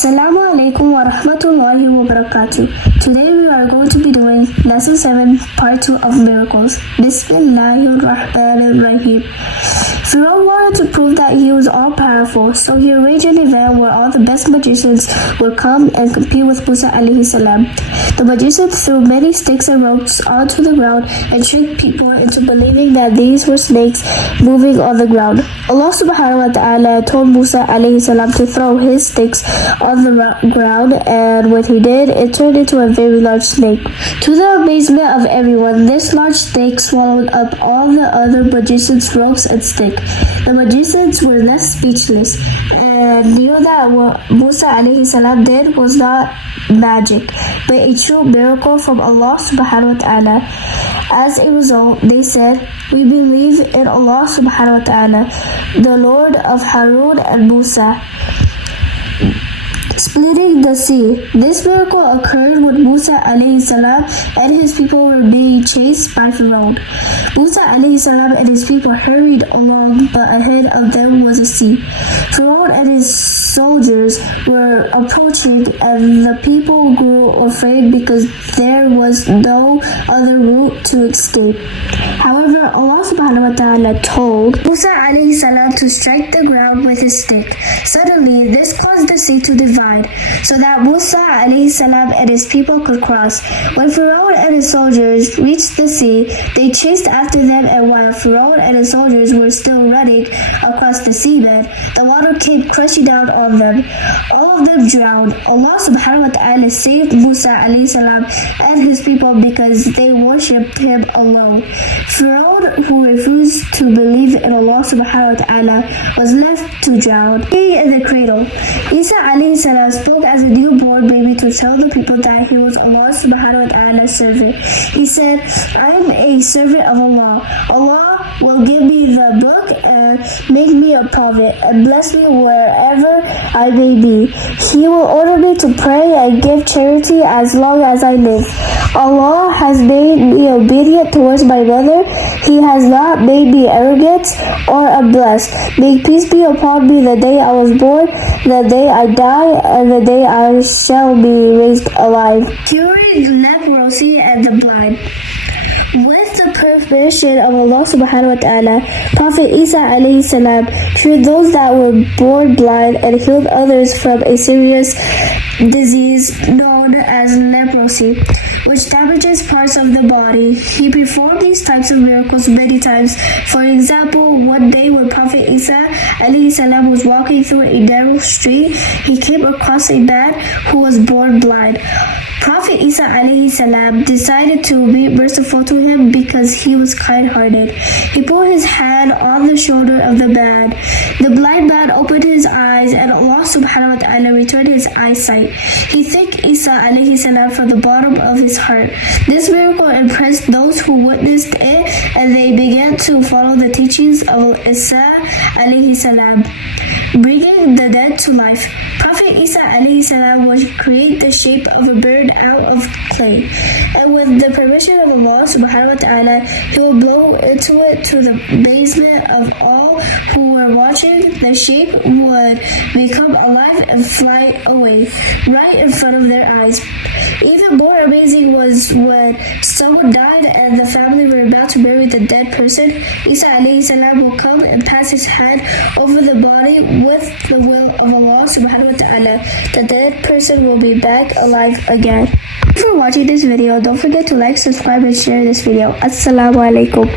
Assalamu alaikum wa rahmatullahi wa barakatuh. Today we are going to be doing lesson 7 part 2 of miracles. Bismillahirrahmanirrahim. Pharaoh wanted to prove that he was all powerful, so he arranged an event where all the best magicians would come and compete with Musa alayhi salam. The magicians threw many sticks and ropes onto the ground and tricked people into believing that these were snakes moving on the ground. Allah subhanahu wa ta'ala told Musa alayhi salam to throw his sticks on the ground, and when he did, it turned into a very large snake. To the amazement of everyone, this large snake swallowed up all the other magicians' ropes and sticks. The magicians were left speechless and knew that what Musa alayhi salam did was not magic, but a true miracle from Allah subhanahu wa ta'ala. As a result, they said, "We believe in Allah subhanahu wa ta'ala, the Lord of Harun and Musa." Splitting the sea. This miracle occurred when Musa alayhi salam and his people were being chased by Pharaoh. Musa alayhi salam and his people hurried along, but ahead of them was a sea. Pharaoh and his soldiers were approaching, and the people grew afraid because there was no other route to escape. However, Allah subhanahu wa ta'ala told Musa alayhi salam to strike the ground with his stick. Suddenly, this caused the sea to divide, so that Musa alayhi salam and his people could cross. When Pharaoh and his soldiers reached the sea, they chased after them, and while Pharaoh and his soldiers were still running across the seabed, the water came crashing down on them. All of them drowned. Allah subhanahu wa ta'ala saved Musa alayhi salam and his people because they worshipped him alone. Pharaoh, who refused to believe in Allah subhanahu wa ta'ala, was left to drown. In the cradle, Isa alayhi salam spoke as a newborn baby to tell the people that he was Allah subhanahu wa ta'ala's servant. He said, "I am a servant of Allah. Allah will give me the book and make me a prophet and bless me wherever I may be. He will order me to pray and give charity as long as I live. Allah has made me obedient towards my mother. He has not made me arrogant or unblessed. May peace be upon me the day I was born, the day I die, and the day I shall be raised alive." Curing leprosy and the blind. With the permission of Allah subhanahu wa ta'ala, Prophet Isa alayhi salam cured those that were born blind and healed others from a serious disease known as leprosy, which damages parts of the body. He performed these types of miracles many times. For example, one day when Prophet Isa alayhi salam was walking through a narrow street, he came across a man who was born blind. Prophet Isa alayhi salam decided to be merciful to him because he was kind-hearted. He put his hand on the shoulder of the man. The blind man opened his eyes, and Allah subhanahu wa ta'ala returned his eyesight. He thanked Isa alayhi salam from the bottom of his heart. This miracle impressed those who witnessed it, and they began to follow the teachings of Isa alayhi salam, bringing the dead to life. Prophet Isa alayhi salam would create the shape of a bird out of clay, and with the permission of Allah subhanahu wa ta'ala, he would blow into it to the amazement of all who were watching. The shape would become alive and fly away right in front of their eyes. Even more amazing was when someone died and the family were about to bury the dead person. Isa alayhi salam will come and pass his hand over the body with the will of Allah subhanahu wa ta'ala. The dead person will be back alive again. Thank you for watching this video. Don't forget to like, subscribe, and share this video. Assalamu alaikum.